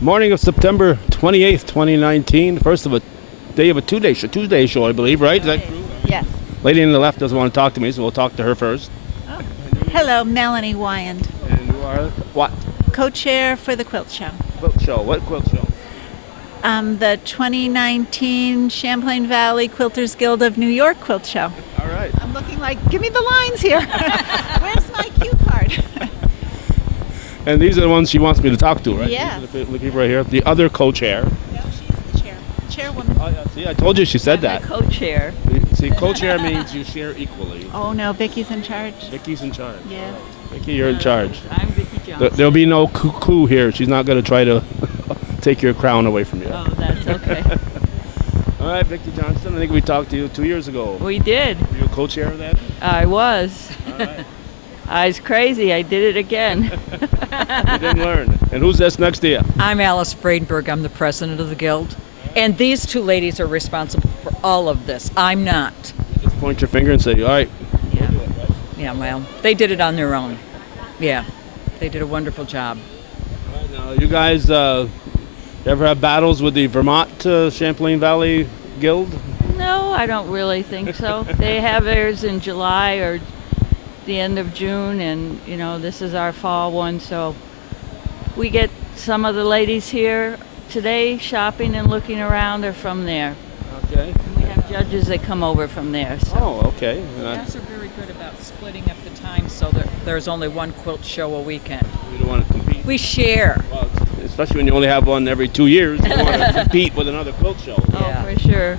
Morning of September 28th, 2019. First of a day of a Tuesday show, I believe, right? Is that true? Yes. Lady on the left doesn't want to talk to me, so we'll talk to her first. Oh. Hello, Melanie Wyand, And you are what? co-chair for the Quilt Show. Quilt show. What quilt show? The 2019 Champlain Valley Quilters Guild of New York Quilt Show. All right. I'm looking like, give me the lines here. Where's my cue card? And these are the ones she wants me to talk to, right? Yes. These are the people right here. The other co-chair. No, she's the chair. Chairwoman. Oh, yeah. See, I told you she said that. Co-chair. See, co-chair means you share equally. Oh no, Vicky's in charge. Vicky's in charge. Yeah. Vicky, you're in charge. I'm Vicky Johnson. There'll be no cuckoo here. She's not going to try to take your crown away from you. Oh, that's okay. All right, Vicky Johnson. I think we talked to you 2 years ago. We did. Were you a co-chair of that? I was. All right. I was crazy. I did it again. You didn't learn. And who's this next to you? I'm Alice Friedenberg. I'm the president of the Guild. And these two ladies are responsible for all of this. I'm not. Just point your finger and say, all right. Yeah. Yeah, well, they did it on their own. Yeah, they did a wonderful job. All right, now, you guys ever have battles with the Vermont Champlain Valley Guild? No, I don't really think so. They have theirs in July or the end of June, and this is our fall one, so we get some of the ladies here today shopping and looking around are from there. Okay. And we have judges that come over from there. So. Oh, okay. You guys are very good about splitting up the time so that there's only one quilt show a weekend. You don't want to compete. We share. Well, especially when you only have one every 2 years. You don't want to compete with another quilt show. Yeah. Oh, for sure.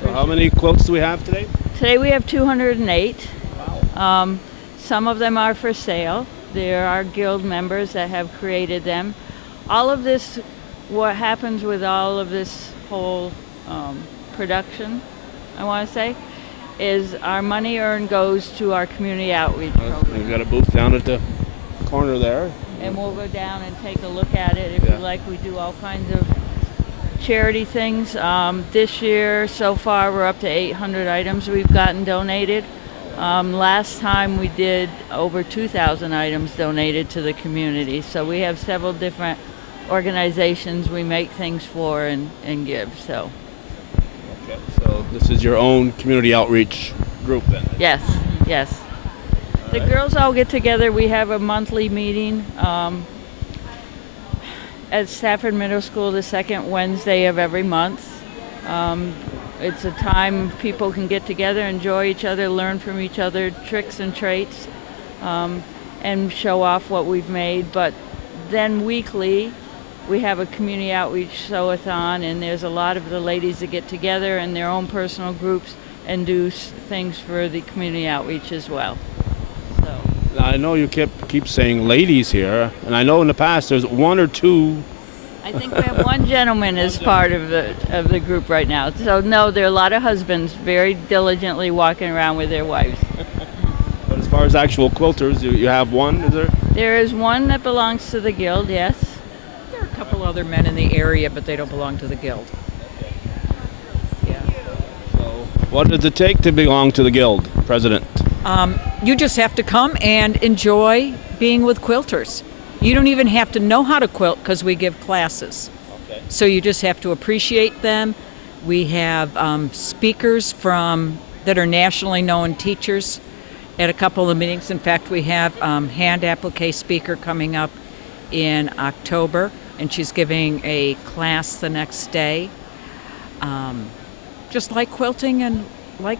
So how many quilts do we have today? Today we have 208. Wow. Some of them are for sale. There are guild members that have created them. All of this, what happens with all of this whole production, I want to say, is our money earned goes to our community outreach program. We've got a booth down at the corner there. And we'll go down and take a look at it if Yeah. you like. We do all kinds of charity things. This year, so far, we're up to 800 items we've gotten donated. Last time we did over 2,000 items donated to the community. So we have several different organizations we make things for and give. So Okay. So this is your own community outreach group then? yes. The right. girls all get together. We have a monthly meeting at Stafford Middle School the second Wednesday of every month. It's a time people can get together, enjoy each other, learn from each other, tricks and traits, and show off what we've made. But then weekly, we have a community outreach sew-a-thon, and there's a lot of the ladies that get together in their own personal groups and do things for the community outreach as well. So. Now, I know you keep saying ladies here, and I know in the past there's one or two. I think we have one gentleman as part of the group right now. So no, there are a lot of husbands very diligently walking around with their wives. But as far as actual quilters, you have one, is there? There is one that belongs to the guild, yes. There are a couple other men in the area, but they don't belong to the Guild. Yeah. So what does it take to belong to the guild, President? You just have to come and enjoy being with quilters. You don't even have to know how to quilt because we give classes. Okay. So you just have to appreciate them. We have speakers that are nationally known teachers at a couple of meetings. In fact, we have hand applique speaker coming up in October, and she's giving a class the next day. Just like quilting and like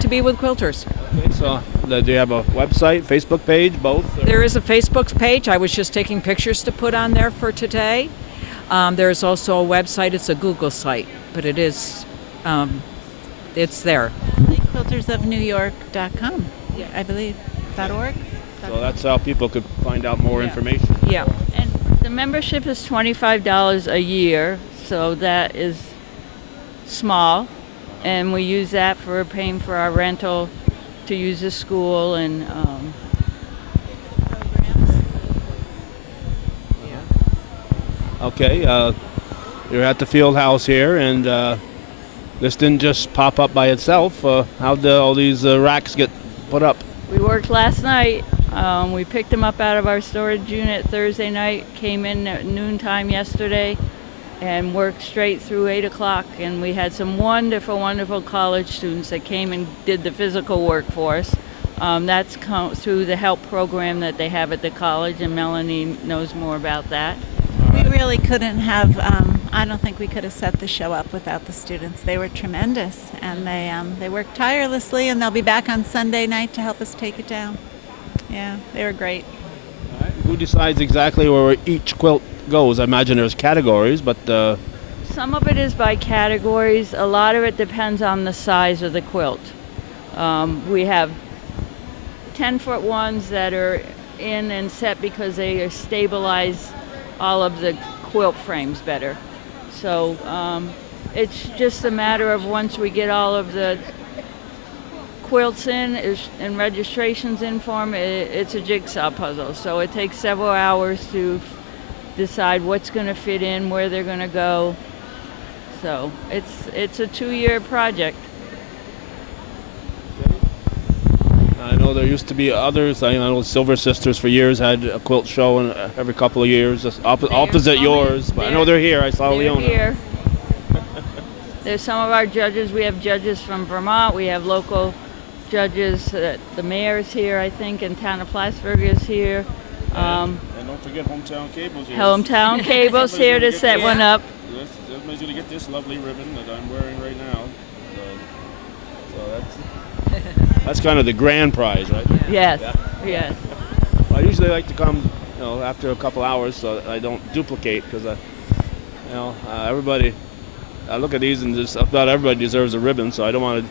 to be with quilters. Okay, so do you have a website, Facebook page, both? Or? There is a Facebook page. I was just taking pictures to put on there for today. There's also a website. It's a Google site, but it is, it's there. Quiltersofnewyork.com, I believe. .org. So that's how people could find out more Yeah. information. Yeah. And the membership is $25 a year, so that is small. And we use that for paying for our rental to use the school and Okay, you're at the field house here, and this didn't just pop up by itself. How did all these racks get put up? we worked last night. We picked them up out of our storage unit Thursday night, came in at noontime yesterday, and worked straight through 8 o'clock. And we had some wonderful, wonderful college students that came and did the physical work for us. That's through the help program that they have at the college, and Melanie knows more about that. We really couldn't have, I don't think we could have set the show up without the students. They were tremendous, and they worked tirelessly, and they'll be back on Sunday night to help us take it down. Yeah, they were great. All right. Who decides exactly where each quilt goes? I imagine there's categories, but Some of it is by categories. A lot of it depends on the size of the quilt. We have 10-foot ones that are in and set because they stabilize all of the quilt frames better. So it's just a matter of once we get all of the quilts in and registrations in for them, it's a jigsaw puzzle. So it takes several hours to decide what's going to fit in, where they're going to go. So it's a 2-year project. I know there used to be others. I know Silver Sisters for years had a quilt show every couple of years, just opposite yours. But I know they're here. I saw They're Leona. here. There's some of our judges. We have judges from Vermont. We have local judges. The mayor's here, I think, and town of Plattsburgh is here. And don't forget Hometown Cable's here. Hometown Cable's here to set one up. Everybody's going to get this lovely ribbon that I'm wearing right now. So that's kind of the grand prize, right? Yes, Yeah. yes. I usually like to come, after a couple hours so that I don't duplicate because, everybody, I look at these and just about everybody deserves a ribbon, so I don't want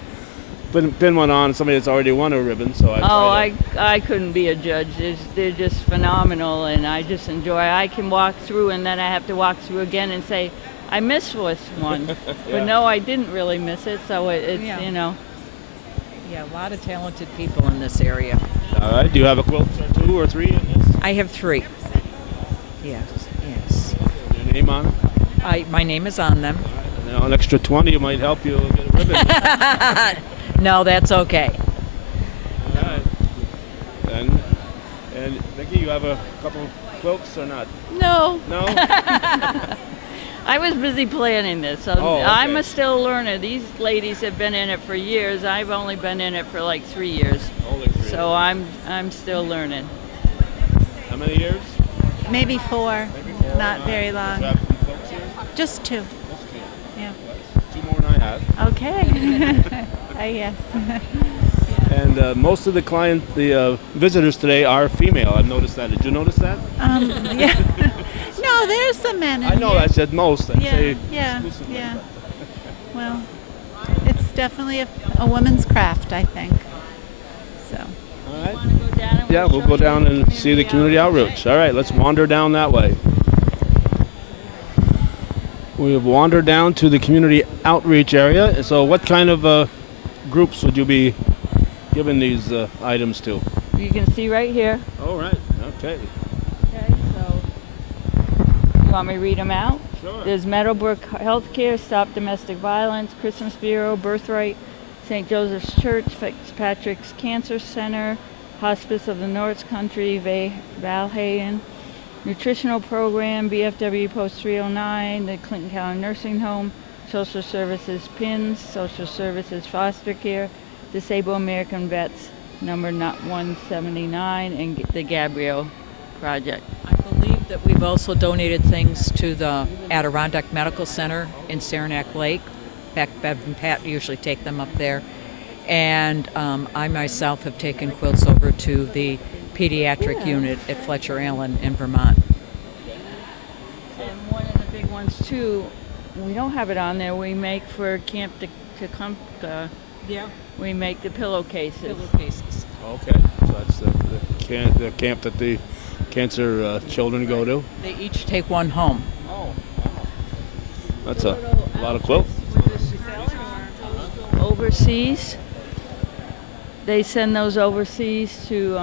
to pin one on somebody that's already won a ribbon. So I couldn't be a judge. They're just phenomenal, and I just enjoy. I can walk through, and then I have to walk through again and say, I missed this one, but no, I didn't really miss it. So it's Yeah, a lot of talented people in this area. All right. Do you have a quilt or 2 or 3 in this? I have 3. Yes. Your name on it? My name is on them. An extra 20 might help you get a ribbon. No, that's okay. All right. And Vicki, you have a couple quilts or not? no. No? I was busy planning this, so okay. I'm a still learner. These ladies have been in it for years. I've only been in it for like 3 years. Only 3. So I'm still learning. How many years? Maybe 4, Maybe 4. not very long. Do you have some quilts here? Just 2. Just 2. Yeah. That's 2 more than I have. Okay. Yes. And most of the visitors today are female. I've noticed that. Did you notice that? Yeah. No, there's some men in I know here. I said most. I'd say Yeah. exclusively, Yeah. but- Well, it's definitely a woman's craft, I think. So. All right. Want to go down and Yeah, we'll go down and see the community outreach. All right, let's wander down that way. We have wandered down to the community outreach area. So what kind of groups would you be giving these items to? You can see right here. All right, okay. Okay, so you want me to read them out? Sure. There's Meadowbrook Healthcare, Stop Domestic Violence, Christmas Bureau, Birthright, St. Joseph's Church, Fitzpatrick's Cancer Center, Hospice of the North Country, Valhaven, Nutritional Program, BFW Post 309, the Clinton County Nursing Home, Social Services PINS, Social Services Foster Care, Disabled American Vets, number 179, and the Gabriel Project. I believe that we've also donated things to the Adirondack Medical Center in Saranac Lake. In fact, Bev and Pat usually take them up there. And I myself have taken quilts over to the pediatric unit at Fletcher Allen in Vermont. And one of the big ones too, we don't have it on there, we make for Camp Tecumseh, Yeah. we make the pillowcases. Pillowcases. Okay, so that's the camp that the cancer children go to. They each take one home. Oh, that's a lot of quilts. Overseas. They send those overseas to,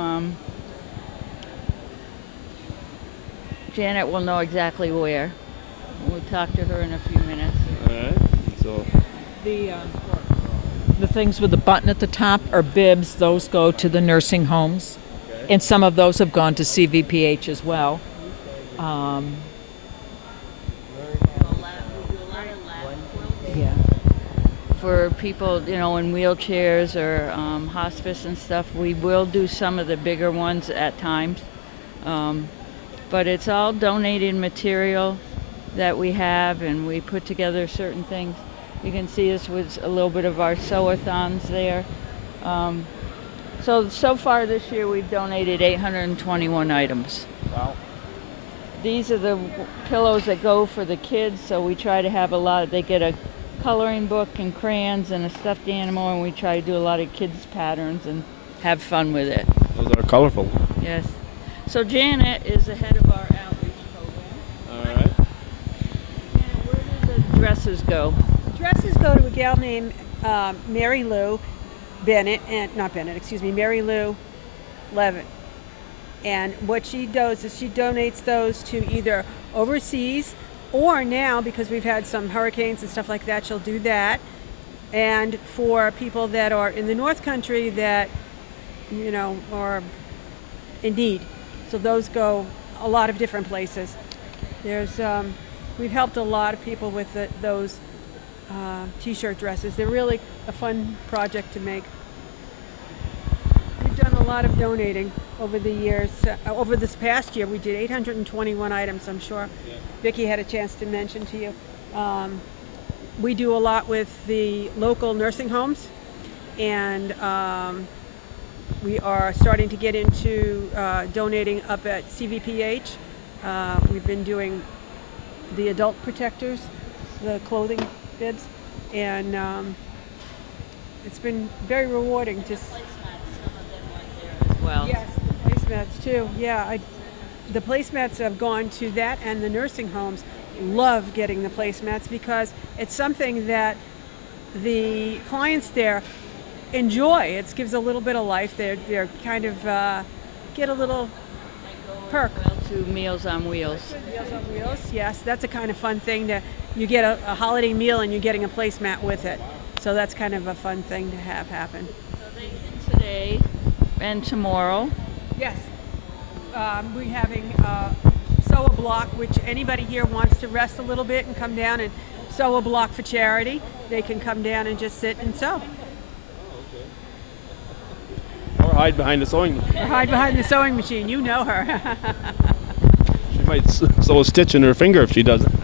Janet will know exactly where. We'll talk to her in a few minutes. All right, so The things with the button at the top are bibs. Those go to the nursing homes. okay. and some of those have gone to CVPH as well. Yeah. For people, in wheelchairs or hospice and stuff, we will do some of the bigger ones at times. But it's all donated material that we have, and we put together certain things. You can see us with a little bit of our sew-a-thons there. So far this year we've donated 821 items. Wow. These are the pillows that go for the kids, so we try to have they get a coloring book and crayons and a stuffed animal, and we try to do a lot of kids' patterns and have fun with it. Those are colorful. Yes. So Janet is the head of our outreach program. All right. Janet, where do the dresses go? Dresses go to a gal named Mary Lou Mary Lou Levin. And what she does is she donates those to either overseas, or now, because we've had some hurricanes and stuff like that, she'll do that. And for people that are in the North Country that, are in need. So those go a lot of different places. We've helped a lot of people with those t-shirt dresses. They're really a fun project to make. We've done a lot of donating over the years. Over this past year, we did 821 items, I'm sure. Yeah. Vicki had a chance to mention to you. We do a lot with the local nursing homes, and we are starting to get into donating up at CVPH. We've been doing the adult protectors, the clothing bibs, and it's been very rewarding to Well, yes, the placemats too. Yeah, the placemats have gone to that, and the nursing homes love getting the placemats because it's something that the clients there enjoy. It gives a little bit of life. They're kind of get a little perk. well to Meals on Wheels. Meals on Wheels, yes, that's a kind of fun thing. You get a holiday meal and you're getting a placemat with it. So that's kind of a fun thing to have happen. So they can today and tomorrow. Yes. We're having sew a block, which anybody here wants to rest a little bit and come down and sew a block for charity. They can come down and just sit and sew. Or hide behind the sewing machine. Or hide behind the sewing machine. You know her. She might sew a stitch in her finger if she doesn't.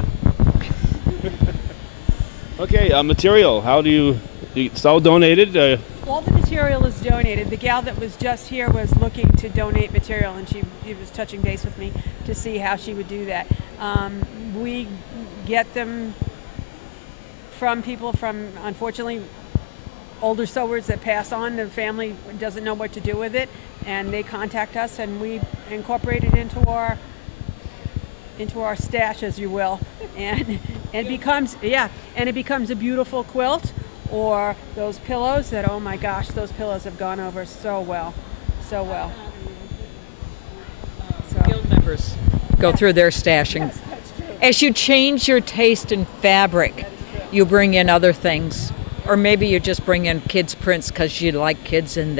Okay, material. How do you it's all donated? All the material is donated. The gal that was just here was looking to donate material, and she was touching base with me to see how she would do that. We get them from people unfortunately, older sewers that pass on. The family doesn't know what to do with it, and they contact us, and we incorporate it into our stash, as you will, and it becomes a beautiful quilt. Or those pillows that, oh my gosh, those pillows have gone over so well. So Guild members go through their stashing. yes, that's true. As you change your taste in fabric, you bring in other things. Or maybe you just bring in kids' prints because you like kids and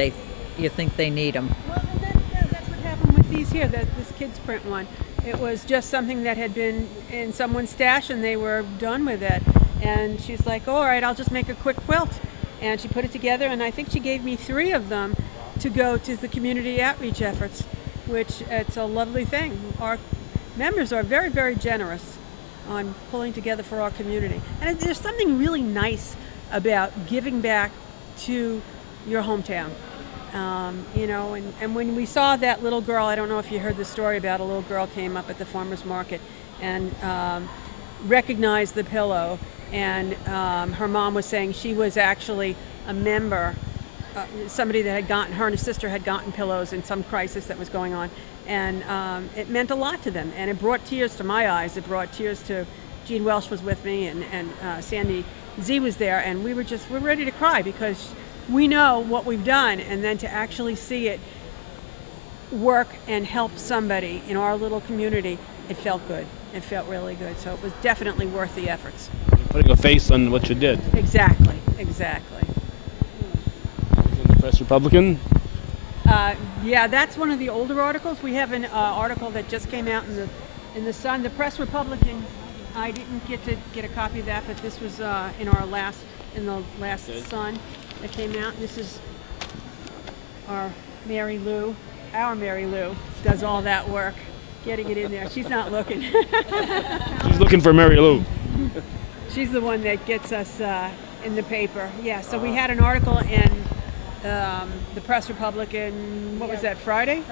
you think they need them. Well, that's what happened with these here, this kids print one. It was just something that had been in someone's stash and they were done with it. And she's like, all right, I'll just make a quick quilt. And she put it together, and I think she gave me 3 of them to go to the community outreach efforts, which it's a lovely thing. Our members are very, very generous on pulling together for our community. And there's something really nice about giving back to your hometown. And when we saw that little girl, I don't know if you heard the story about a little girl came up at the farmer's market and recognized the pillow. And her mom was saying she was actually a member, somebody that had gotten, her and her sister had gotten pillows in some crisis that was going on. And it meant a lot to them. And it brought tears to my eyes. It brought tears to, Jean Welsh was with me, and Sandy Z was there. And we're ready to cry because we know what we've done. And then to actually see it work and help somebody in our little community, it felt good. It felt really good. So it was definitely worth the efforts. Putting a face on what you did. Exactly. In the Press Republican. Yeah, that's one of the older articles. We have an article that just came out in the Sun. The Press Republican. I didn't get a copy of that, but this was in the last Okay. Sun that came out. This is our Mary Lou. Our Mary Lou does all that work, getting it in there. She's not looking. She's looking for Mary Lou. She's the one that gets us in the paper. Yeah, so we had an article in the Press Republican, what was that, Friday?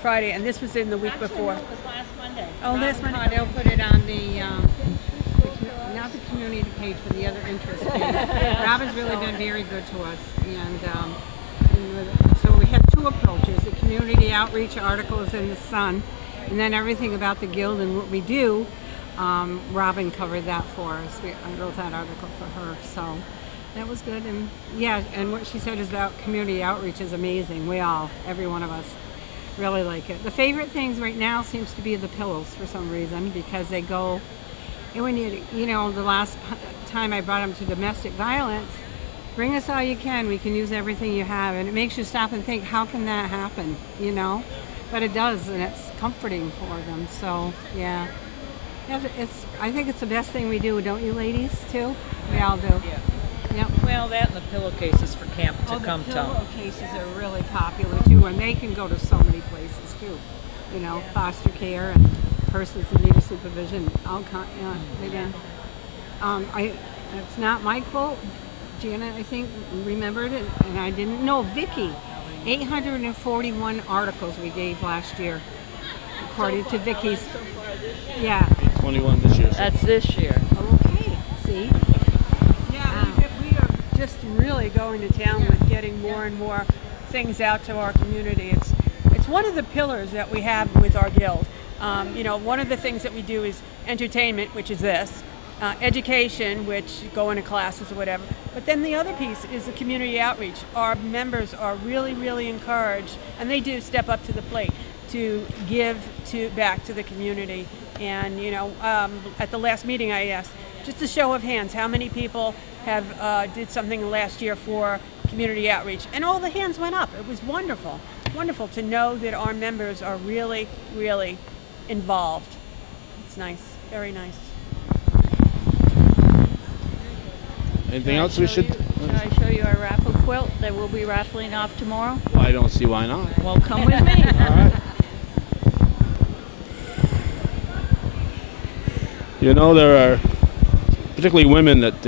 Friday, and this was in the week before. It was last Monday. Oh, last Monday. They'll put it on not the community page, but the other interest page. Robin's really been very good to us, and so we had two approaches: the community outreach articles in the Sun, and then everything about the guild and what we do. Robin covered that for us. I wrote that article for her, so that was good. And yeah, and what she said is about community outreach is amazing. Every one of us, really like it. The favorite things right now seems to be the pillows for some reason, because they go. And when the last time I brought them to domestic violence, bring us all you can. We can use everything you have, and it makes you stop and think, how can that happen? But it does, and it's comforting for them. So yeah. I think it's the best thing we do, don't you, ladies? Too. We all do. Yep. Well, that and the pillowcases for camp to come the to. pillowcases are really popular too, and they can go to so many places too. Foster care and persons in need of supervision. It's not my quote. Janet, I think, remembered it, and I didn't know. Vicky, 841 articles we gave last year, according to Vicky's. Yeah. 21 this year. So. That's this year. Okay. See. Yeah, we are just really going to town with getting more and more things out to our community. It's one of the pillars that we have with our guild. One of the things that we do is entertainment, which is this, education, which go into classes or whatever. But then the other piece is the community outreach. Our members are really, really encouraged, and they do step up to the plate to give back to the community. And at the last meeting I asked, just a show of hands, how many people have did something last year for community outreach? And all the hands went up. It was wonderful to know that our members are really, really involved. It's nice, very nice. Anything else we should? Should I show you our raffle quilt that we'll be raffling off tomorrow? I don't see why not. Well, come with me. All right. There are particularly women that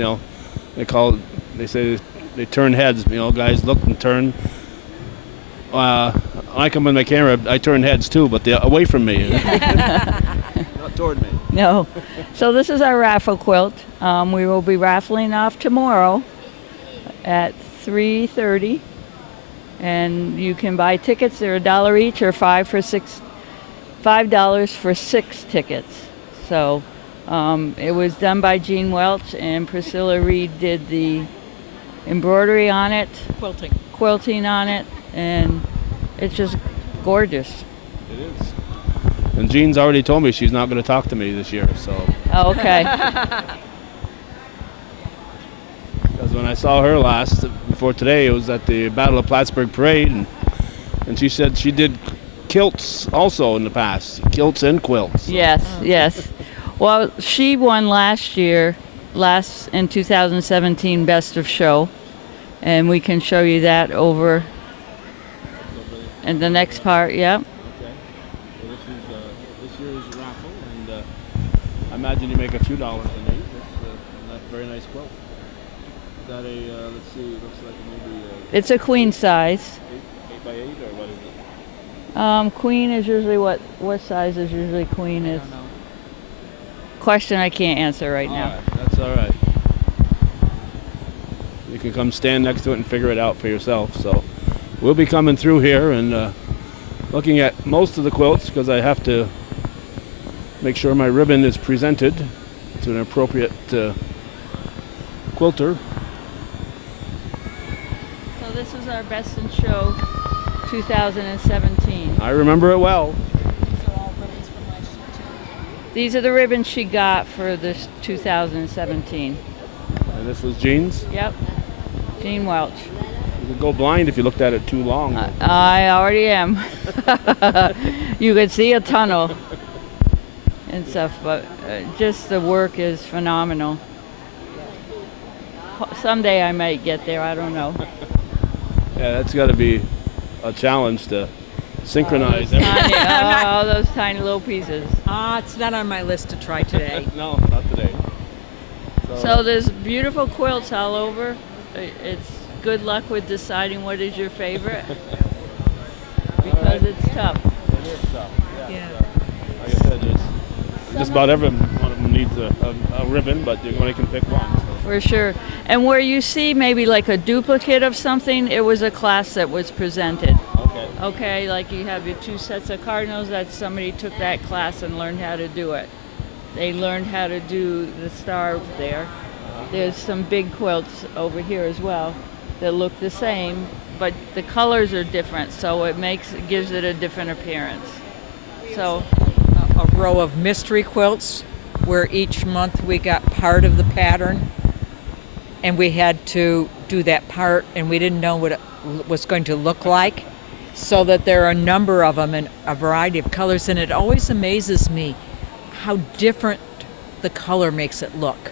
they say they turn heads. Guys look and turn. I come with my camera, I turn heads too, but they're away from me, not toward me. No. So this is our raffle quilt. We will be raffling off tomorrow at 3:30, and you can buy tickets. They're $1 each, or $5 for 6 tickets. So it was done by Jean Welch, and Priscilla Reed did the embroidery on it, quilting on it, and it's just gorgeous. It is. And Jean's already told me she's not going to talk to me this year, so. Oh, okay. Because when I saw her last, before today, it was at the Battle of Plattsburgh Parade, and she said she did kilts also in the past, kilts and quilts. Yes, yes. Well, she won last year, in 2017, Best of Show, and we can show you that over in the next part. Yep. Okay. Well, this year's raffle, and I imagine you make a few dollars on these. That's a very nice quilt. Is that let's see, it looks like maybe It's a queen size. 8 by 8, or what is it? Queen is usually what size is usually queen is? Question I can't answer right now. All right, that's all right. You can come stand next to it and figure it out for yourself. So we'll be coming through here and looking at most of the quilts, because I have to make sure my ribbon is presented to an appropriate quilter. So this is our Best in Show 2017. I remember it well. These are the ribbons she got for this 2017. And this was Jean's? Yep. Jean Welch. could go blind if you looked at it too long. I already am. You could see a tunnel and stuff, but just the work is phenomenal. Someday I might get there, I don't know. Yeah, that's got to be a challenge to synchronize everything. All those tiny little pieces. It's not on my list to try today. No, not today. So there's beautiful quilts all over. It's good luck with deciding what is your favorite, because it's tough. It is tough. Yeah. Like I said, just about every one of them needs a ribbon, but you only can pick one. So. For sure. And where you see maybe like a duplicate of something, it was a class that was presented. Okay. Okay, like you have your 2 sets of cardinals, that somebody took that class and learned how to do it. They learned how to do the stars there. There's some big quilts over here as well that look the same, but the colors are different, so it gives it a different appearance. So A row of mystery quilts where each month we got part of the pattern and we had to do that part and we didn't know what it was going to look like, so that there are a number of them in a variety of colors, and it always amazes me how different the color makes it look.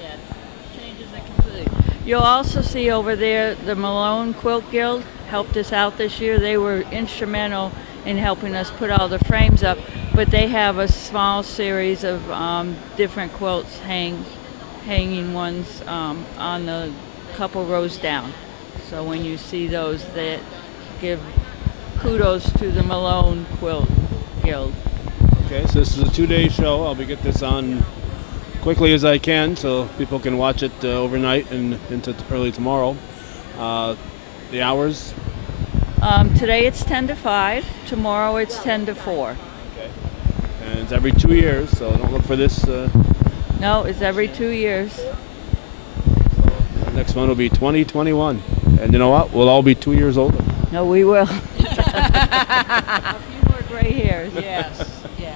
yes, changes it completely. You'll also see over there the Malone Quilt Guild helped us out this year. They were instrumental in helping us put all the frames up, but they have a small series of different quilts hanging ones on the couple rows down. So when you see those, that give kudos to the Malone Quilt Guild. Okay, so this is a 2-day show. I'll get this on quickly as I can so people can watch it overnight and into early tomorrow. The hours? Today it's 10 to 5. Tomorrow it's 10 to 4. Okay. And it's every 2 years, so don't look for this. No, it's every 2 years. The next one will be 2021. And you know what? We'll all be 2 years older. No, we will. A few more gray hairs. Yes, yeah.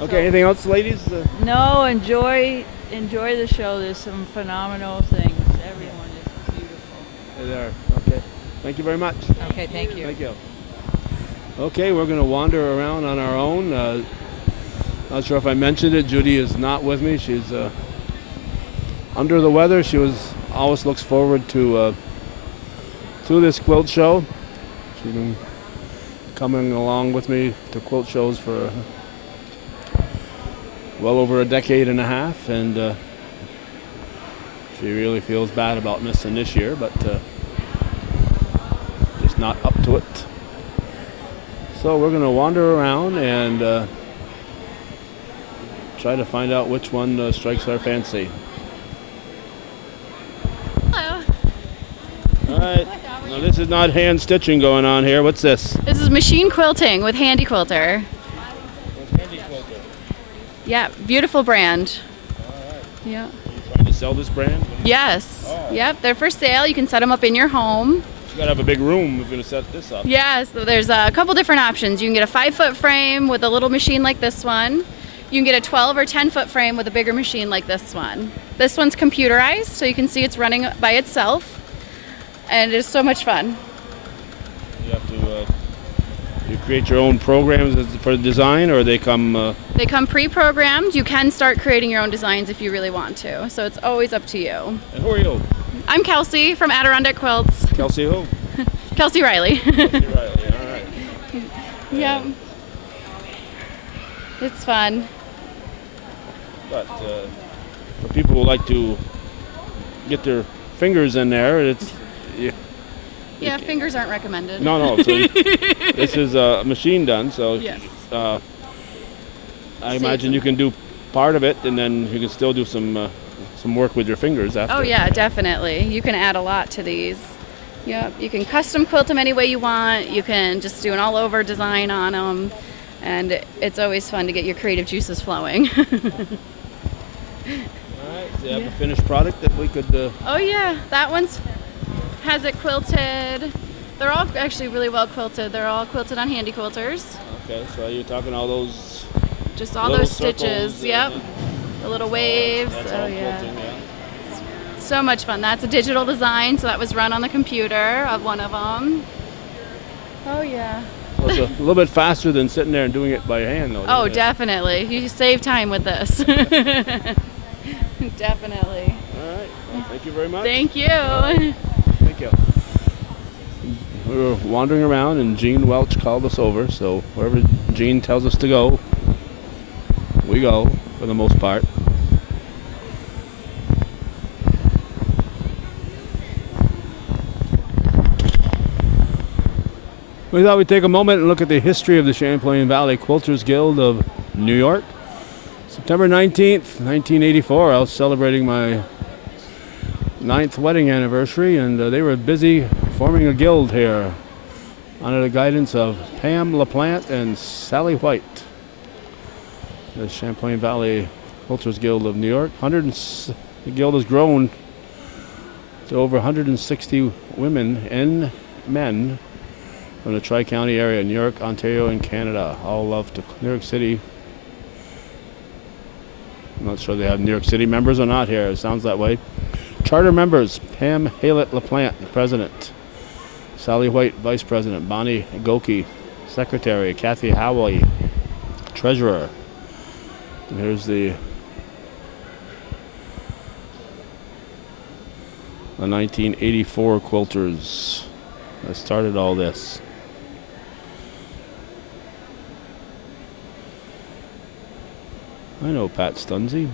Okay, anything else, ladies? No, enjoy the show. There's some phenomenal things. Everyone is beautiful. There. Okay. Thank you very much. Okay, thank you. Thank you. Okay, we're going to wander around on our own. Not sure if I mentioned it. Judy is not with me. She's under the weather. She always looks forward to this quilt show. She's been coming along with me to quilt shows for well over a decade and a half, and she really feels bad about missing this year, but just not up to it. So we're going to wander around and try to find out which one strikes our fancy. Hello. All right. Now this is not hand stitching going on here. What's this? This is machine quilting with Handy Quilter. Yeah, beautiful brand. All right. Yeah. Are you trying to sell this brand? Yes. Oh. Yep, they're for sale. You can set them up in your home. You got to have a big room if you're going to set this up. Yes, so there's a couple different options. You can get a 5-foot frame with a little machine like this one. You can get a 12 or 10-foot frame with a bigger machine like this one. This one's computerized, so you can see it's running by itself. And it's so much fun. You have to you create your own programs for the design, or they come... They come pre-programmed. You can start creating your own designs if you really want to. So it's always up to you. And who are you? I'm Kelsey from Adirondack Quilts. Kelsey who? Kelsey Riley. Kelsey Riley, all right. Yep. It's fun. But for people who like to get their fingers in there, it's... Yeah, fingers aren't recommended. No. So this is a machine done, so Yes. I imagine you can do part of it, and then you can still do some work with your fingers after. Oh yeah, definitely. You can add a lot to these. Yep. You can custom quilt them any way you want. You can just do an all-over design on them, and it's always fun to get your creative juices flowing. All right. Do you have a finished product that we could? Oh yeah, that one's has it quilted. They're all actually really well quilted. They're all quilted on Handy Quilters. Okay, so you're talking all those. Just all little those stitches. circles, Yep. The little waves. That's Oh all yeah. quilting, yeah. So much fun. That's a digital design, so that was run on the computer of one of them. Oh yeah. So it's a little bit faster than sitting there and doing it by hand, though. Oh, isn't it? definitely. You save time with this. Definitely. All right. Well, thank you very much. Thank you. Thank you. We were wandering around, and Gene Welch called us over. So wherever Gene tells us to go, we go for the most part. We thought we'd take a moment and look at the history of the Champlain Valley Quilters Guild of New York. September 19th, 1984, I was celebrating my 9th wedding anniversary, and they were busy forming a guild here under the guidance of Pam LaPlante and Sally White. The Champlain Valley Quilters Guild of New York. The guild has grown to over 160 women and men from the Tri-County area, New York, Ontario, and Canada. All love to New York City. I'm not sure they have New York City members or not here. It sounds that way. Charter members: Pam Haylett LaPlante, the president; Sally White, vice president; Bonnie Goki, secretary; Kathy Howley, treasurer. And here's the 1984 Quilters that started all this. I know Pat Stunzy.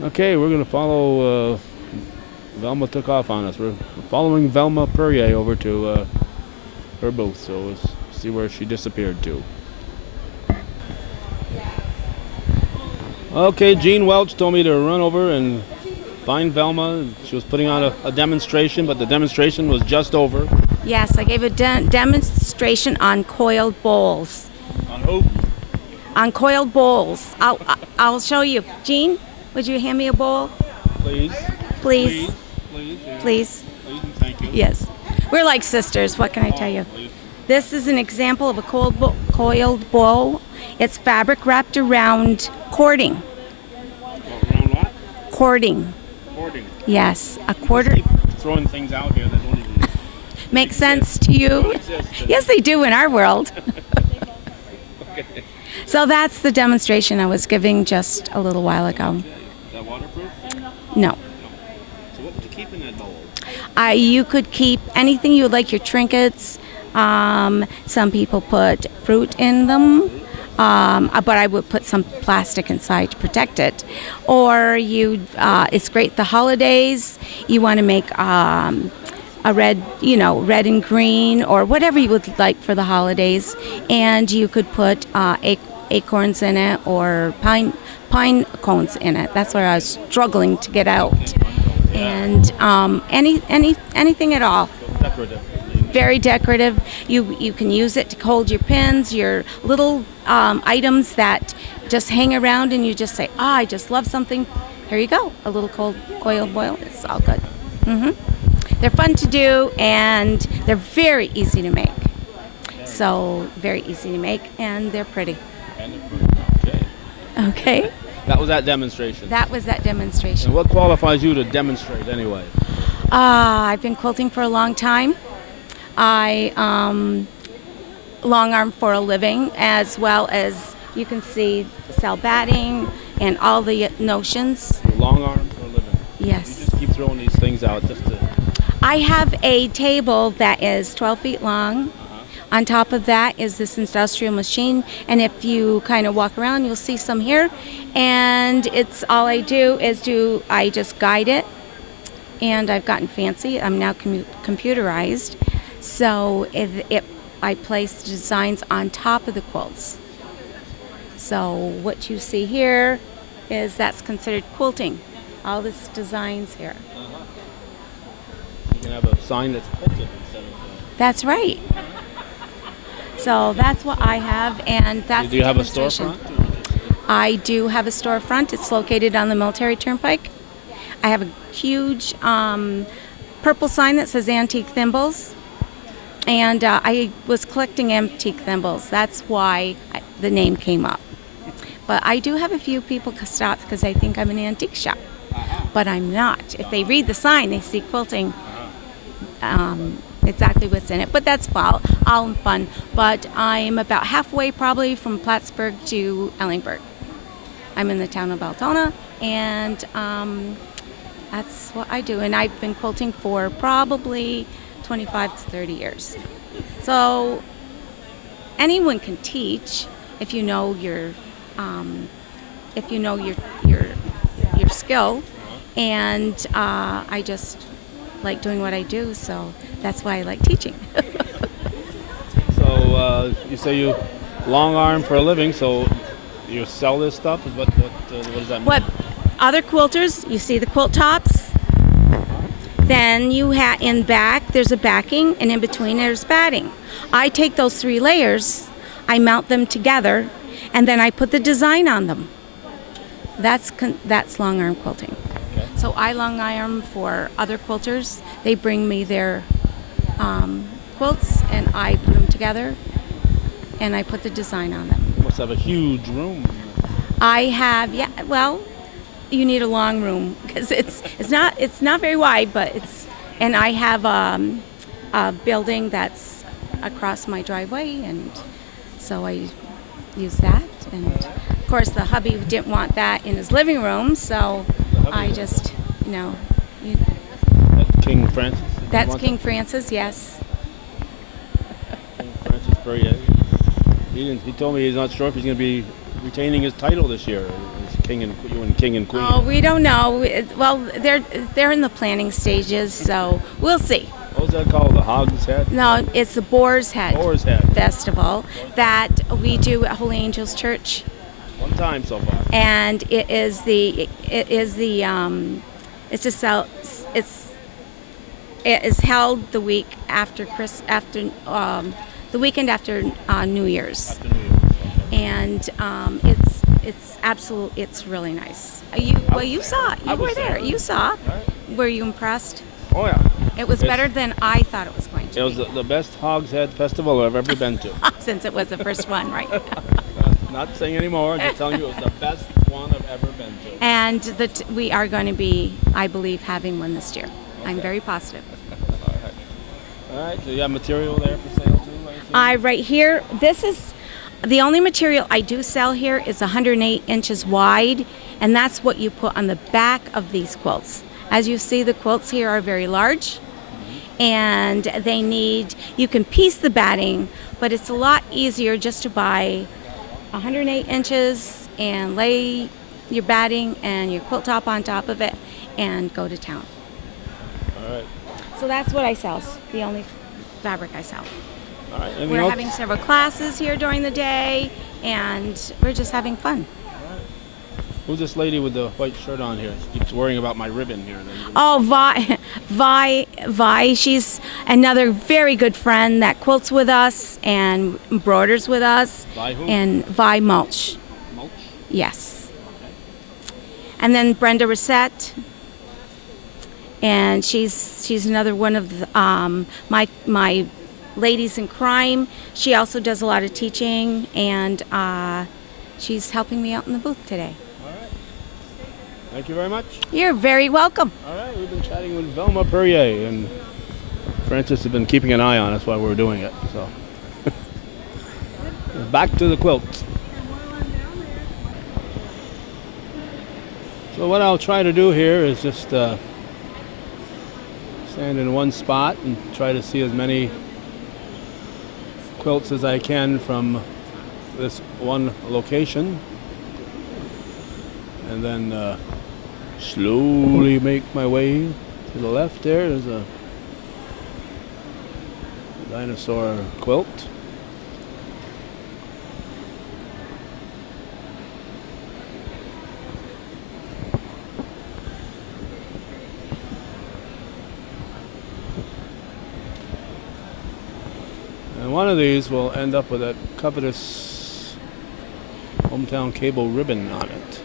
Okay, we're going to follow. Velma took off on us. We're following Velma Perrier over to her booth, so let's see where she disappeared to. Okay, Gene Welch told me to run over and find Velma. She was putting on a demonstration, but the demonstration was just over. Yes, I gave a demonstration on coiled bowls. On who? On coiled bowls. I'll show you. Jean, would you hand me a bowl? Please. Please. Please. Yeah. Please. Please and thank you. Yes. We're like sisters. What can I tell you? Please. This is an example of a coiled bowl. It's fabric wrapped around cording. Around what? Cording. Hoarding. Yes. A quarter. Keep throwing things out here that don't even Makes sense to you? don't exist. Yes, they do in our world. Okay. So that's the demonstration I was giving just a little while ago. Is that waterproof? No. So what would you keep in that bowl? You could keep anything you would like, your trinkets. Some people put fruit in them, but I would put some plastic inside to protect it. Or it's great the holidays. You want to make a red, red and green, or whatever you would like for the holidays. And you could put acorns in it or pine cones in it. That's what I was struggling to get out. And anything at all. Decorative. Very decorative. You can use it to hold your pins, your little items that just hang around, and you just say, I just love something. Here you go, a little coiled boil. It's all good. They're fun to do, and they're very easy to make. So very easy to make, and they're pretty. Okay. Okay. That was that demonstration. That was that demonstration. And what qualifies you to demonstrate anyway? I've been quilting for a long time. I long arm for a living, as well as you can see sell batting and all the notions. Long arm for a living. Yes. You just keep throwing these things out just to... I have a table that is 12 feet long. On top of that is this industrial machine, and if you kind of walk around, you'll see some here. And it's all I do is I just guide it, and I've gotten fancy. I'm now computerized. So I place designs on top of the quilts. So what you see here that's considered quilting. All this designs here. You can have a sign that's quilted instead of... That's right. So that's what I have, and that's Do you the have a demonstration. storefront? I do have a storefront. It's located on the Military Turnpike. I have a huge purple sign that says Antique Thimbles. And I was collecting antique thimbles. That's why the name came up. But I do have a few people stop because I think I'm an antique shop. But I'm not. If they read the sign, they see quilting. Exactly what's in it. But that's all fun. But I'm about halfway probably from Plattsburgh to Ellingburg. I'm in the town of Altona, and that's what I do. And I've been quilting for probably 25 to 30 years. So anyone can teach if you know your skill. And I just like doing what I do, so that's why I like teaching. So you say you long arm for a living, so you sell this stuff? What does that mean? What other quilters, you see the quilt tops, then you have in back there's a backing, and in between there's batting. I take those 3 layers, I mount them together, and then I put the design on them. That's long arm quilting. Okay. So I long arm for other quilters. They bring me their quilts, and I put them together, and I put the design on them. You must have a huge room. I have, well, you need a long room because it's not very wide, but and I have a building that's across my driveway, and so I use that. And of course, the hubby didn't want that in his living room, so I just, That's King Francis? That's King Francis, yes. King Francis Perrier. He told me he's not sure if he's going to be retaining his title this year as King and Queen. Oh, we don't know. Well, they're in the planning stages, so we'll see. What was that called? The Hog's Head? No, it's the Boar's Head. Boar's Head Festival that we do at Holy Angels Church. One time so far. And it is held the week after the weekend after New Year's. After New Year's. And it's really nice. You saw it. You were there. You saw. Right. Were you impressed? Oh yeah. It was better than I thought it was going to be. It was the best Hog's Head festival I've ever been to. Since it was the first one, right? Not saying anymore, just telling you it was the best one I've ever been to. And we are going to be, I believe, having one this year. Okay. I'm very positive. All right. So you have material there for sale too? Right here, this is the only material I do sell here is 108 inches wide, and that's what you put on the back of these quilts. As you see, the quilts here are very large, and you can piece the batting, but it's a lot easier just to buy 108 inches and lay your batting and your quilt top on top of it and go to town. All right. So that's what I sell, the only fabric I sell. All right. Anything We're else? having several classes here during the day, and we're just having fun. Who's this lady with the white shirt on here? She keeps worrying about my ribbon here. Oh, Vi, she's another very good friend that quilts with us and embroiders with us. Vi who? And Vi Mulch. Mulch? Yes. And then Brenda Reset, and she's another one of the, my ladies in crime. She also does a lot of teaching, and she's helping me out in the booth today. Thank you very much. You're very welcome. All right, we've been chatting with Velma Perrier, and Francis has been keeping an eye on us while we were doing it. So, back to the quilts. So what I'll try to do here is just stand in one spot and try to see as many quilts as I can from this one location, and then slowly make my way to the left. There's a dinosaur quilt. And one of these will end up with that covetous hometown cable ribbon on it.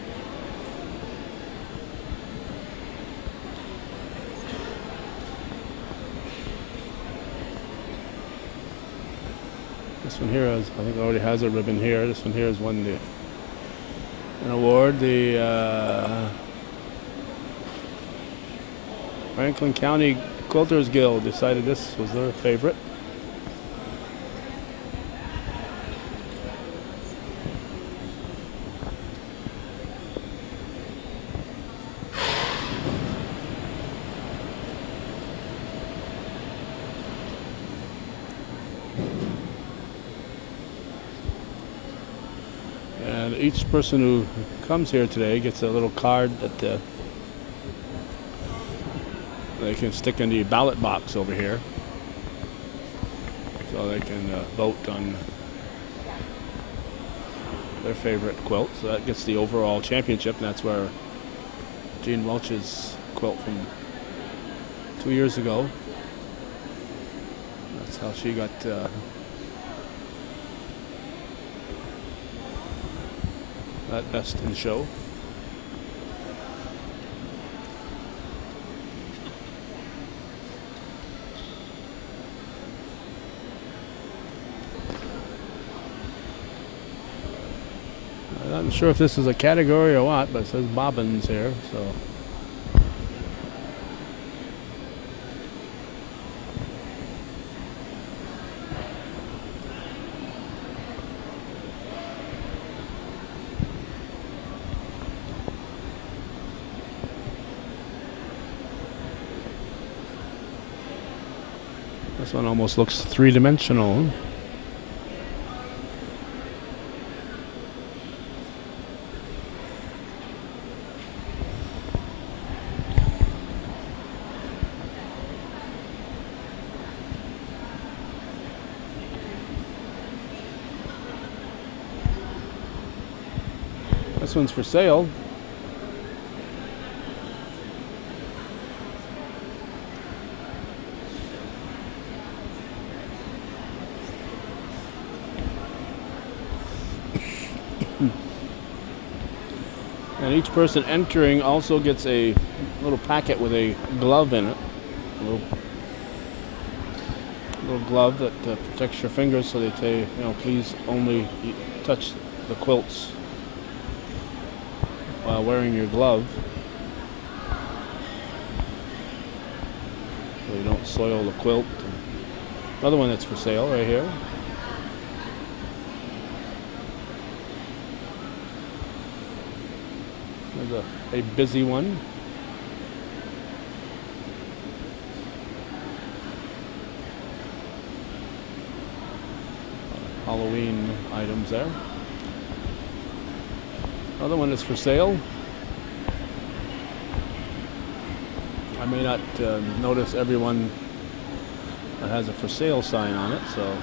This one here has, I think already has a ribbon here. This one here has won an award. The Franklin County Quilters Guild decided this was their favorite. And each person who comes here today gets a little card that they can stick in the ballot box over here, so they can vote on their favorite quilt. So that gets the overall championship, and that's where Jean Welch's quilt from 2 years ago, that's how she got that best in show. I'm not sure if this is a category or what, but it says bobbins here, so. This one almost looks three-dimensional. This one's for sale. And each person entering also gets a little packet with a glove in it. A little glove that protects your fingers, so they say, please only touch the quilts while wearing your glove, so you don't soil the quilt. Another one that's for sale right here. There's a busy one. Halloween items there. Another one is for sale. I may not notice everyone that has a for sale sign on it, so.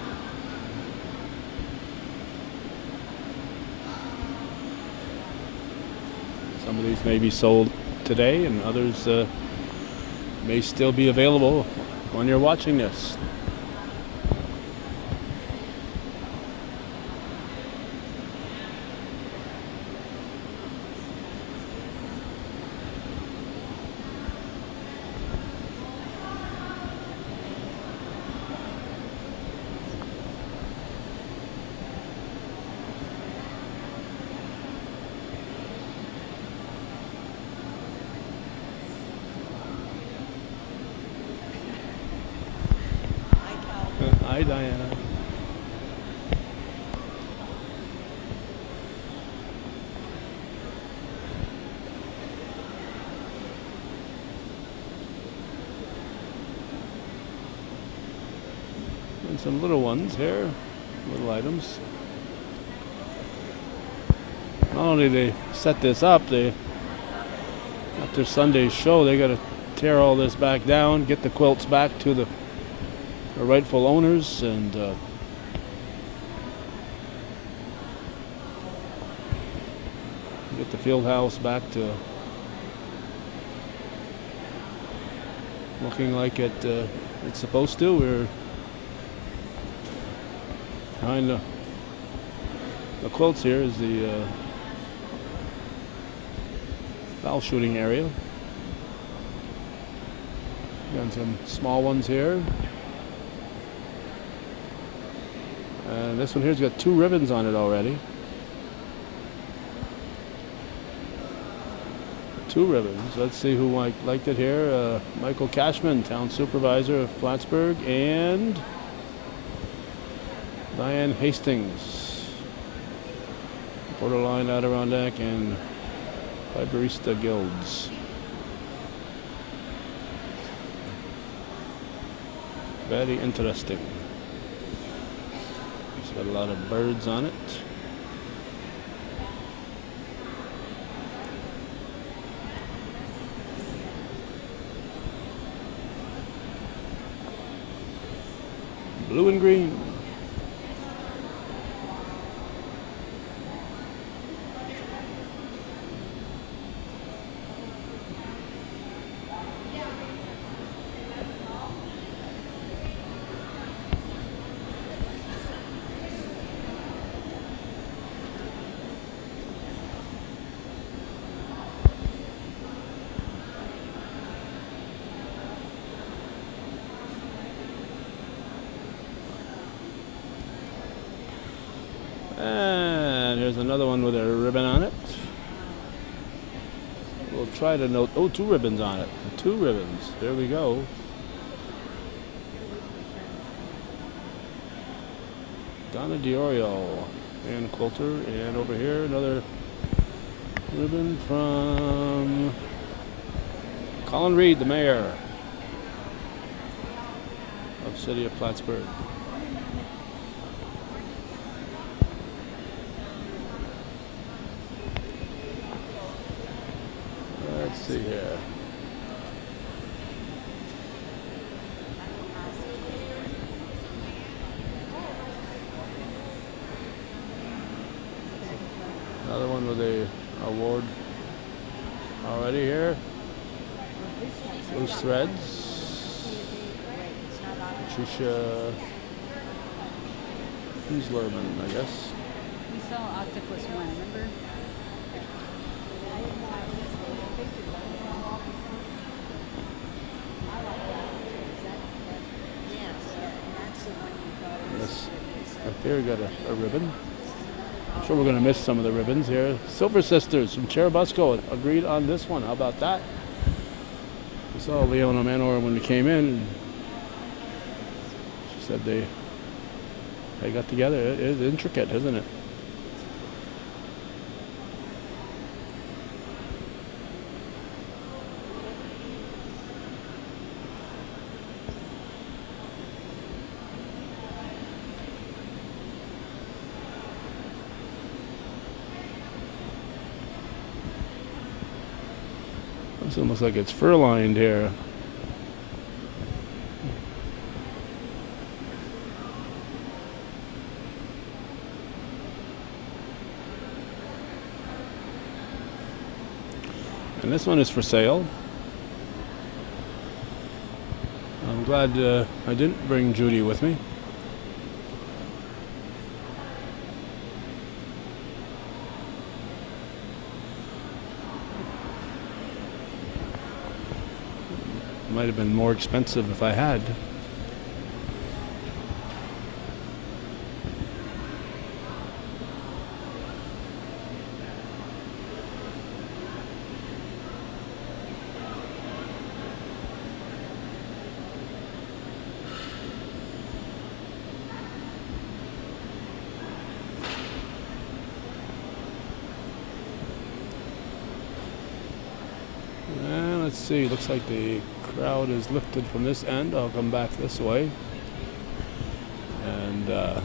Some of these may be sold today, and others may still be available when you're watching this. Hi, Diana. And some little ones here, little items. Not only they set this up, after Sunday's show, they got to tear all this back down, get the quilts back to the rightful owners, and get the field house back to looking like it's supposed to. We're behind the quilts. Here is the foul shooting area. Got some small ones here. And this one here's got 2 ribbons on it already. 2 ribbons. Let's see who liked it here. Michael Cashman, Town Supervisor of Plattsburgh, and Diane Hastings, Borderline Adirondack and Fibrista Guilds. Very interesting. It's got a lot of birds on it. Blue and green. And here's another one with a ribbon on it. We'll try to note, 2 ribbons on it. 2 ribbons. There we go. Donna Diorio and Quilter. And over here, another ribbon from Colin Reed, the mayor of City of Plattsburgh. Let's see here. Another one with a award already here. Loose Threads. Patricia Kieslerman, I guess. We saw Octopus one, remember? Yes, up there we got a ribbon. I'm sure we're going to miss some of the ribbons here. Silver Sisters from Cherubusco agreed on this one. How about that? We saw Leona Manor when we came in. She said they got together. It is intricate, isn't it? It's almost like it's fur-lined here. And this one is for sale. I'm glad I didn't bring Judy with me. Might have been more expensive if I had. And let's see, looks like the crowd is lifted from this end. I'll come back this way. And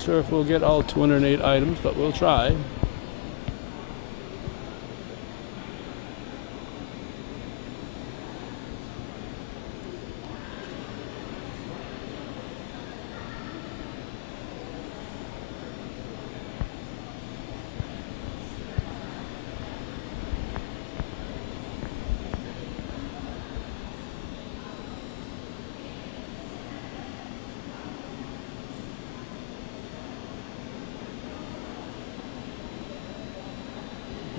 sure if we'll get all 208 items, but we'll try.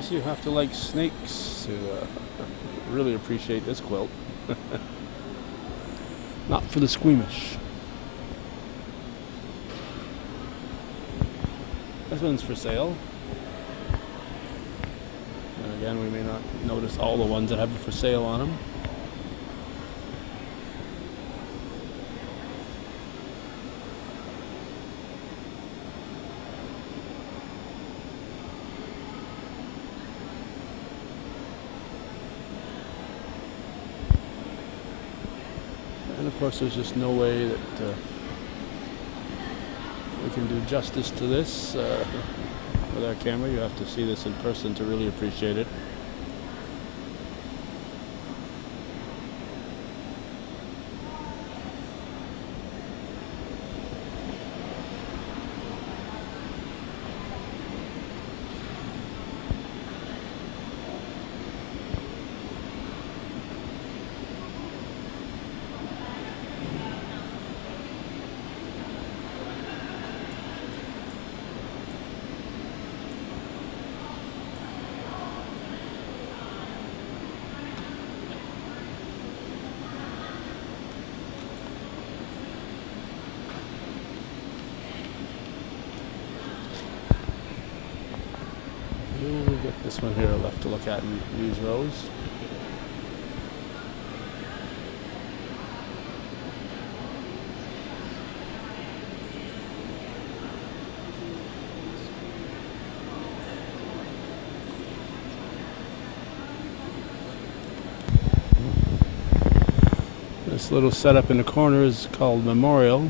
You have to like snakes to really appreciate this quilt. Not for the squeamish. This one's for sale. And again, we may not notice all the ones that have it for sale on them. And of course, there's just no way that we can do justice to this with our camera. You have to see this in person to really appreciate it. We've got this one here left to look at in these rows. This little setup in the corner is called Memorial.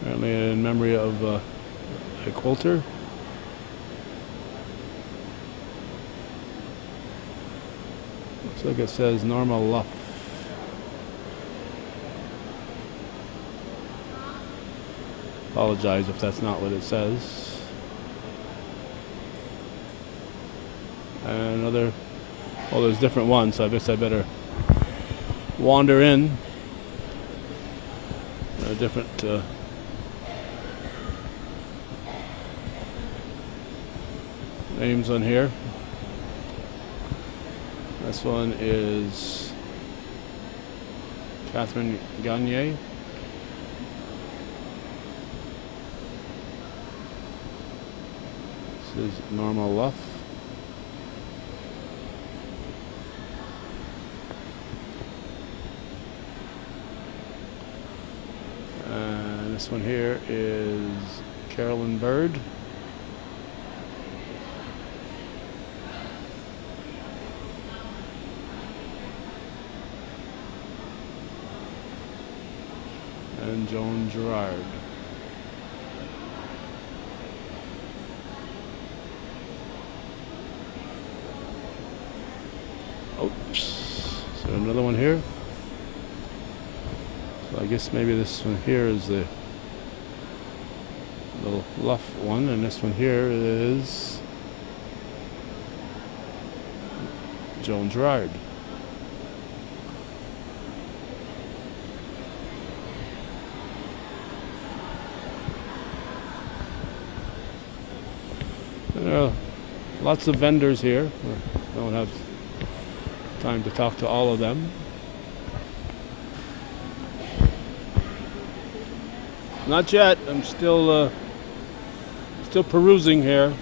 Apparently in memory of a quilter. Looks like it says Norma Luff. Apologize if that's not what it says. And another, well, there's different ones, so I guess I better wander in. There are different names on here. This one is Catherine Gagne. This is Norma Luff. And this one here is Carolyn Bird. And Joan Gerard. Oops. Is there another one here? So I guess maybe this one here is the little Luff one, and this one here is Joan Gerard. There are lots of vendors here. I don't have time to talk to all of them. Not yet. I'm still perusing here.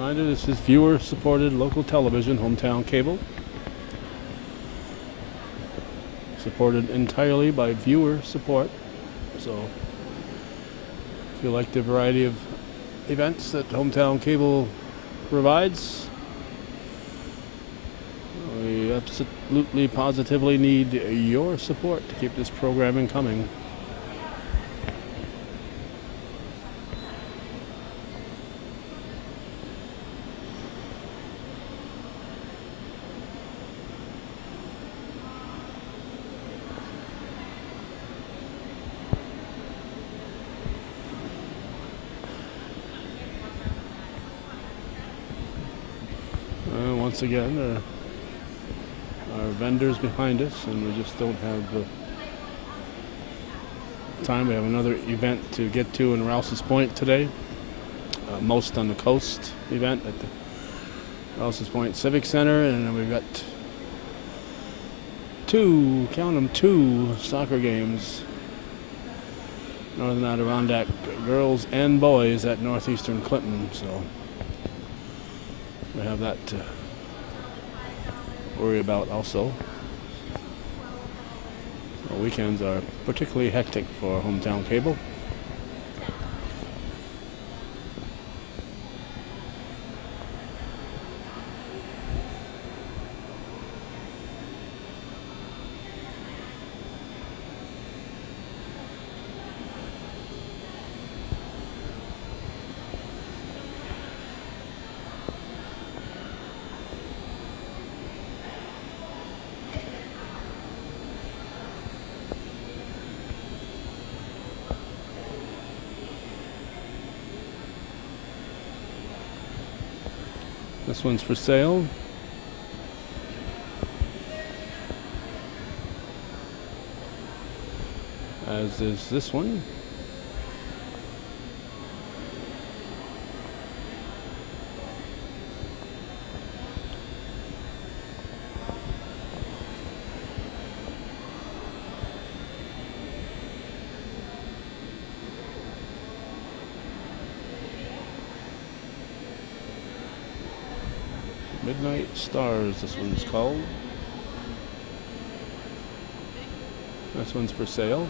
Reminder, this is viewer-supported local television, hometown cable. Supported entirely by viewer support. So, if you like the variety of events that hometown cable provides, we absolutely, positively need your support to keep this programming coming. Once again, our vendors behind us, and we just don't have the time. We have another event to get to in Rouse's Point today. Most on the Coast event at the Rouse's Point Civic Center, and then we've got two soccer games. Northern Adirondack girls and boys at Northeastern Clinton, so we have that to worry about also. So weekends are particularly hectic for hometown cable. This one's for sale. As is this one. Midnight Stars, this one's called. This one's for sale.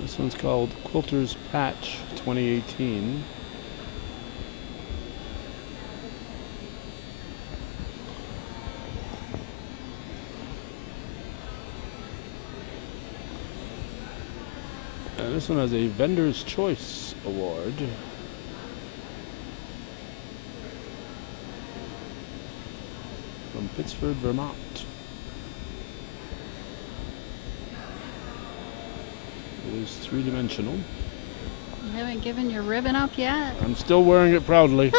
This one's called Quilters Patch 2018. And this one has a Vendor's Choice Award. From Pittsburgh, Vermont. It is three-dimensional. You haven't given your ribbon up yet? I'm still wearing it proudly.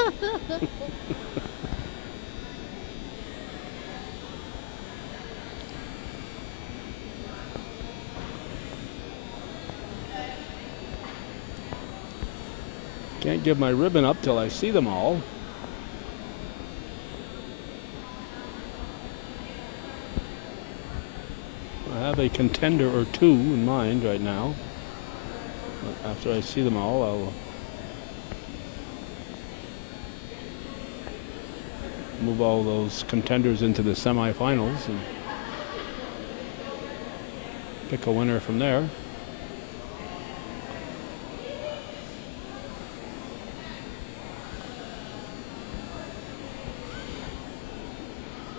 Can't give my ribbon up till I see them all. have a contender or two in mind right now. But after I see them all, I'll move all those contenders into the semifinals and pick a winner from there.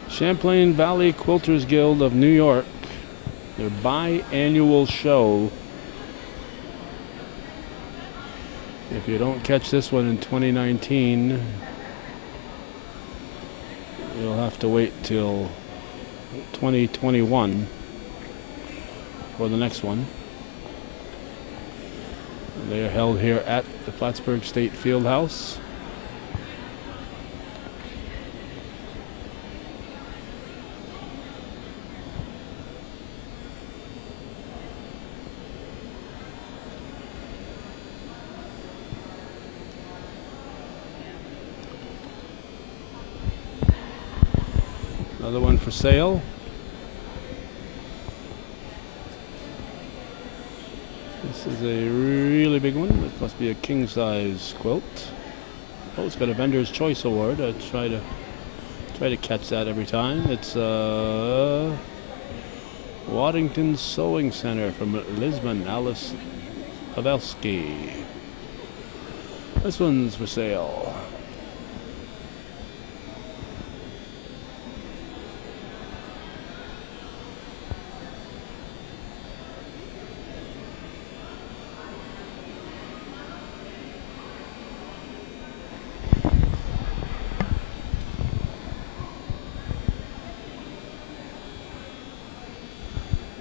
Champlain Valley Quilters Guild of New York, their biannual show. If you don't catch this one in 2019, you'll have to wait till 2021 for the next one. They are held here at the Plattsburgh State Fieldhouse. Another one for sale. This is a really big one. It must be a king size quilt. Oh, it's got a vendor's choice award. I try to catch that every time. It's Waddington Sewing Center from Lisbon, Alice Pavelski. This one's for sale.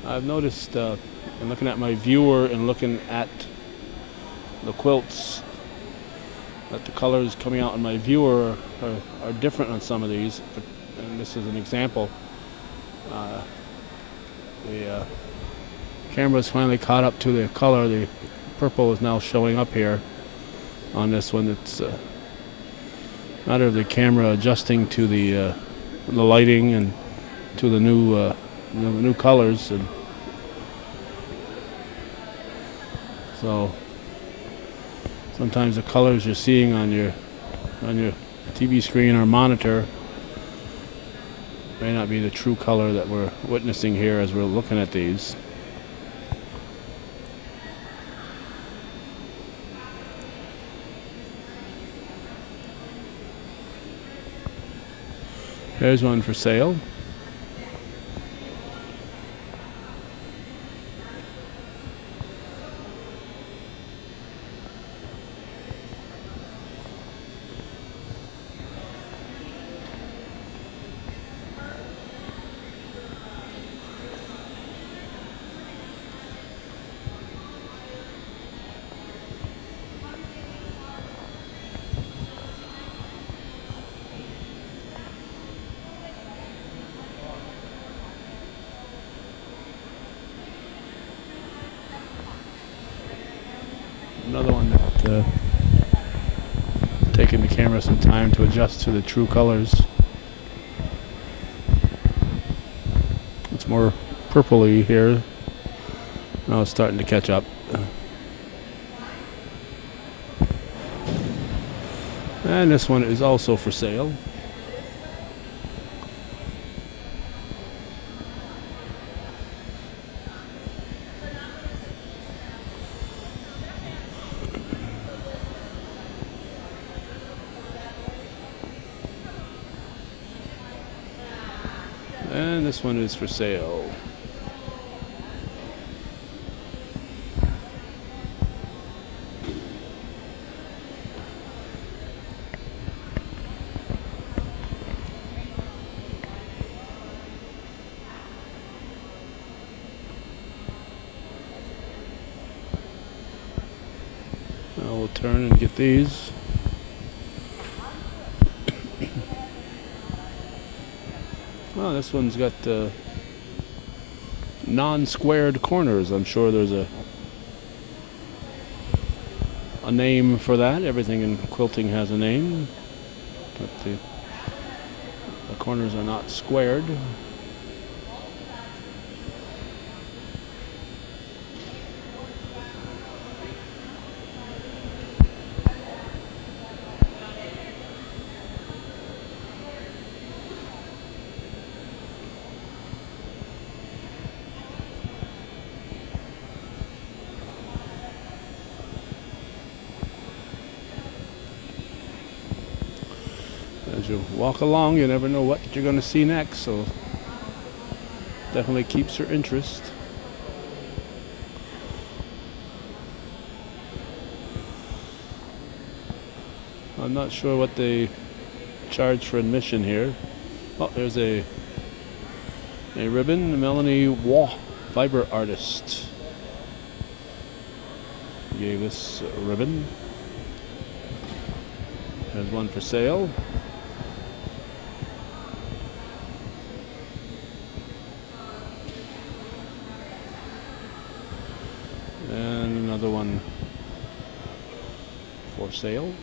I've noticed in looking at my viewer and looking at the quilts that the colors coming out in my viewer are different on some of these. And this is an example. The camera's finally caught up to the color. The purple is now showing up here on this one. It's a matter of the camera adjusting to the lighting and to the new colors. And so sometimes the colors you're seeing on your TV screen or monitor may not be the true color that we're witnessing here as we're looking at these. There's one for sale. Another one that taking the camera some time to adjust to the true colors. It's more purpley here. Now it's starting to catch up. And this one is also for sale. And this one is for sale. Now we'll turn and get these. Oh, this one's got non-squared corners. I'm sure there's a name for that. Everything in quilting has a name, but the corners are not squared. you walk along, you never know what you're going to see next, so definitely keeps your interest. I'm not sure what they charge for admission here. Oh, there's a ribbon, Melanie Waugh, fiber artist, gave us a ribbon. There's one for sale. And another one for sale.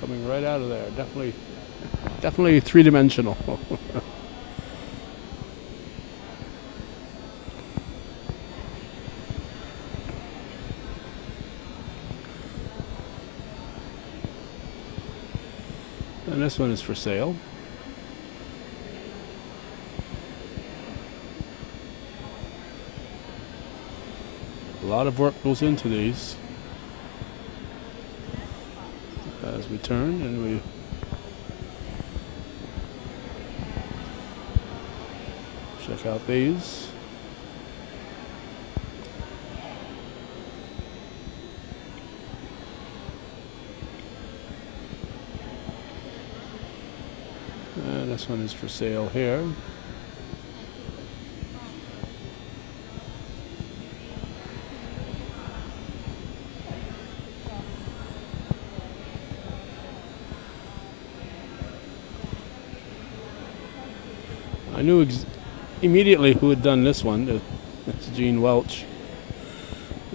Coming right out of there. Definitely three-dimensional. And this one is for sale. A lot of work goes into these. As we turn and we check out these. And this one is for sale here. I knew immediately who had done this one. It's Gene Welch,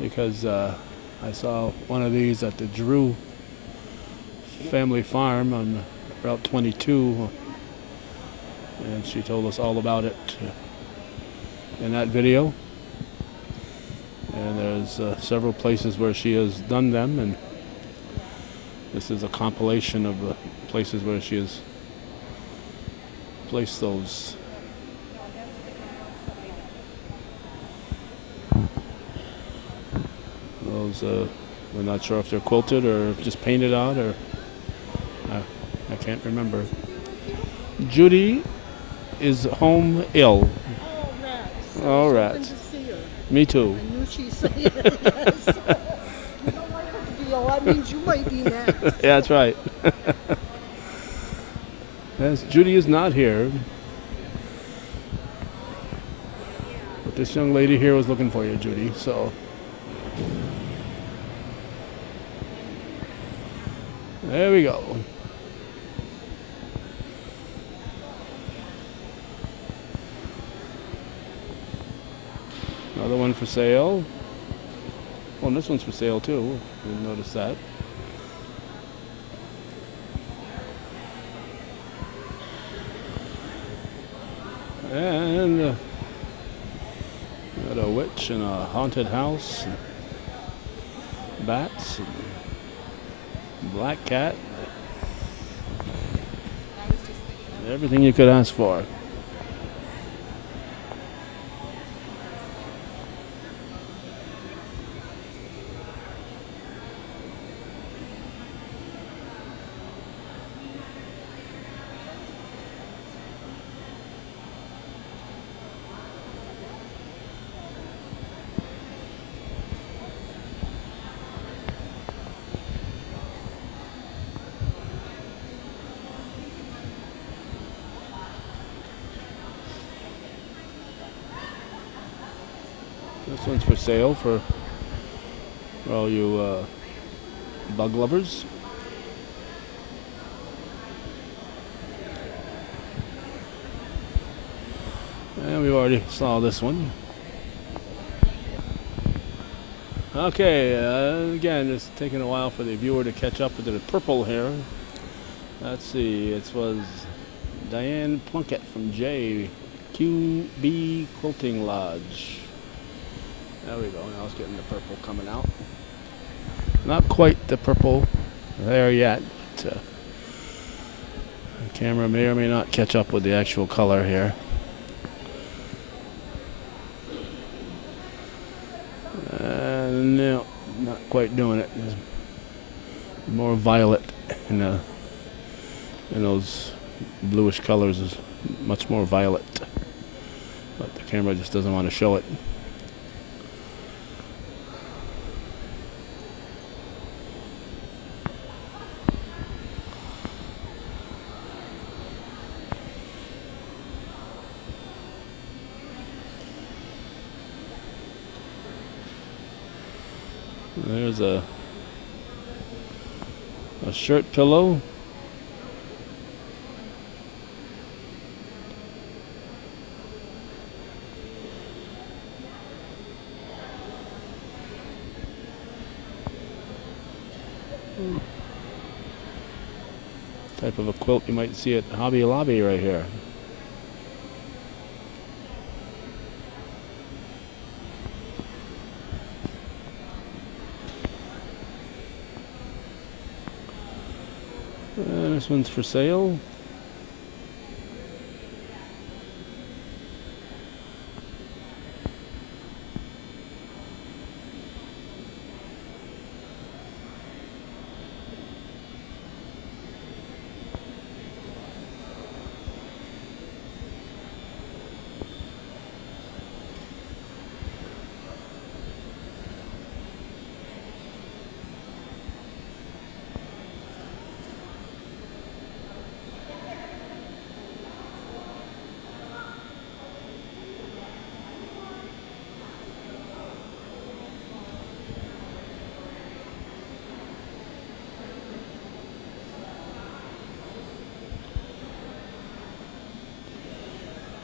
because I saw one of these at the Drew family farm on Route 22, and she told us all about it in that video. And there's several places where she has done them, and this is a compilation of the places where she has placed those. We're not sure if they're quilted or just painted on, or I can't remember. Judy is home ill. Oh, rats. Oh, rats. Me too. I knew she'd say it, yes. You don't like her to be ill, that means you might be next. Yeah, that's right. Yes, Judy is not here. But this young lady here was looking for you, Judy, so. There we go. Another one for sale. Oh, and this one's for sale too. Didn't notice that. And got a witch in a haunted house. And bats. And black cat. Everything you could ask for. This one's for sale for all you bug lovers. And we already saw this one. Okay, again, it's taking a while for the viewer to catch up with the purple here. Let's see, it was Diane Plunkett from JQB Quilting Lodge. There we go, now it's getting the purple coming out. Not quite the purple there yet, but the camera may or may not catch up with the actual color here. No, not quite doing it. There's more violet in those bluish colors is much more violet, but the camera just doesn't want to show it. There's a shirt pillow. Type of a quilt you might see at Hobby Lobby right here. This one's for sale.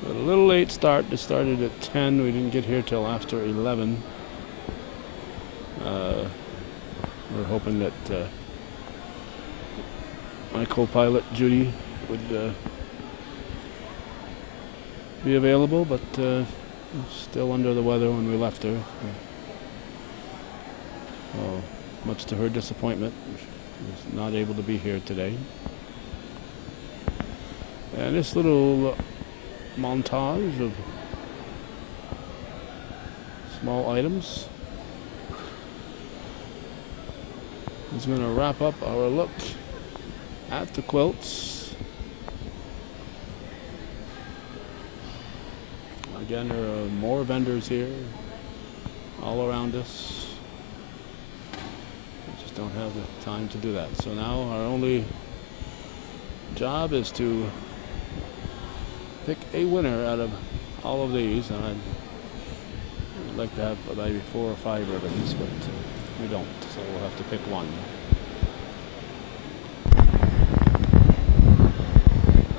A little late start. It started at 10. We didn't get here till after 11. We're hoping that my co-pilot Judy would be available, but still under the weather when we left her. Much to her disappointment, she was not able to be here today. And this little montage of small items is going to wrap up our look at the quilts. Again, there are more vendors here all around us. We just don't have the time to do that. So now our only job is to pick a winner out of all of these, and I'd like to have maybe 4 or 5 ribbons, but we don't, so we'll have to pick one.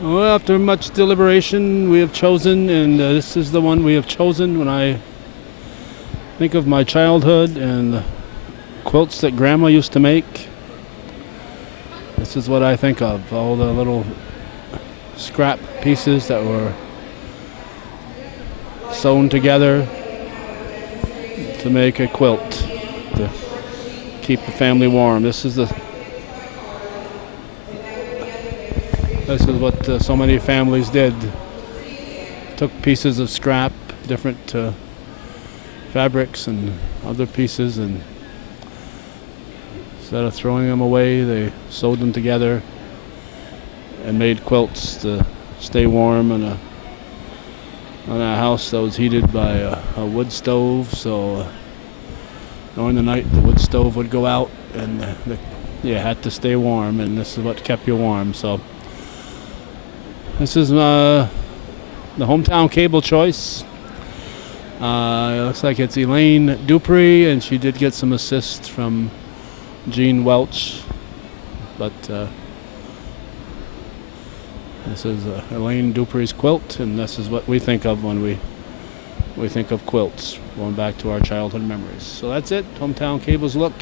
Well, after much deliberation, we have chosen, and this is the one we have chosen. When I think of my childhood and the quilts that Grandma used to make, this is what I think of. All the little scrap pieces that were sewn together to make a quilt to keep the family warm. This is what so many families did. Took pieces of scrap, different fabrics and other pieces, and instead of throwing them away, they sewed them together and made quilts to stay warm on a house that was heated by a wood stove. So during the night, the wood stove would go out, and you had to stay warm, and this is what kept you warm. So this is the hometown cable choice. It looks like it's Elaine Dupree, and she did get some assists from Jean Welch. But this is Elaine Dupree's quilt, and this is what we think of when we think of quilts, going back to our childhood memories. So that's it. Hometown Cable's look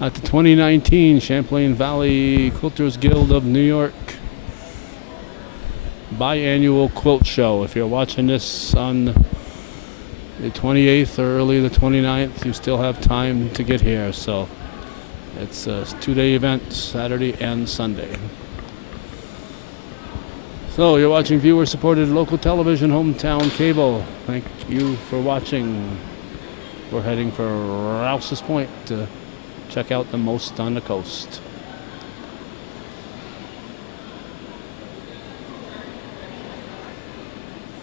at the 2019 Champlain Valley Quilters Guild of New York biannual quilt show. If you're watching this on the 28th or early the 29th, you still have time to get here. So it's a 2-day event, Saturday and Sunday. So you're watching viewer-supported local television, Hometown Cable. Thank you for watching. We're heading for Rouse's Point to check out the most on the coast.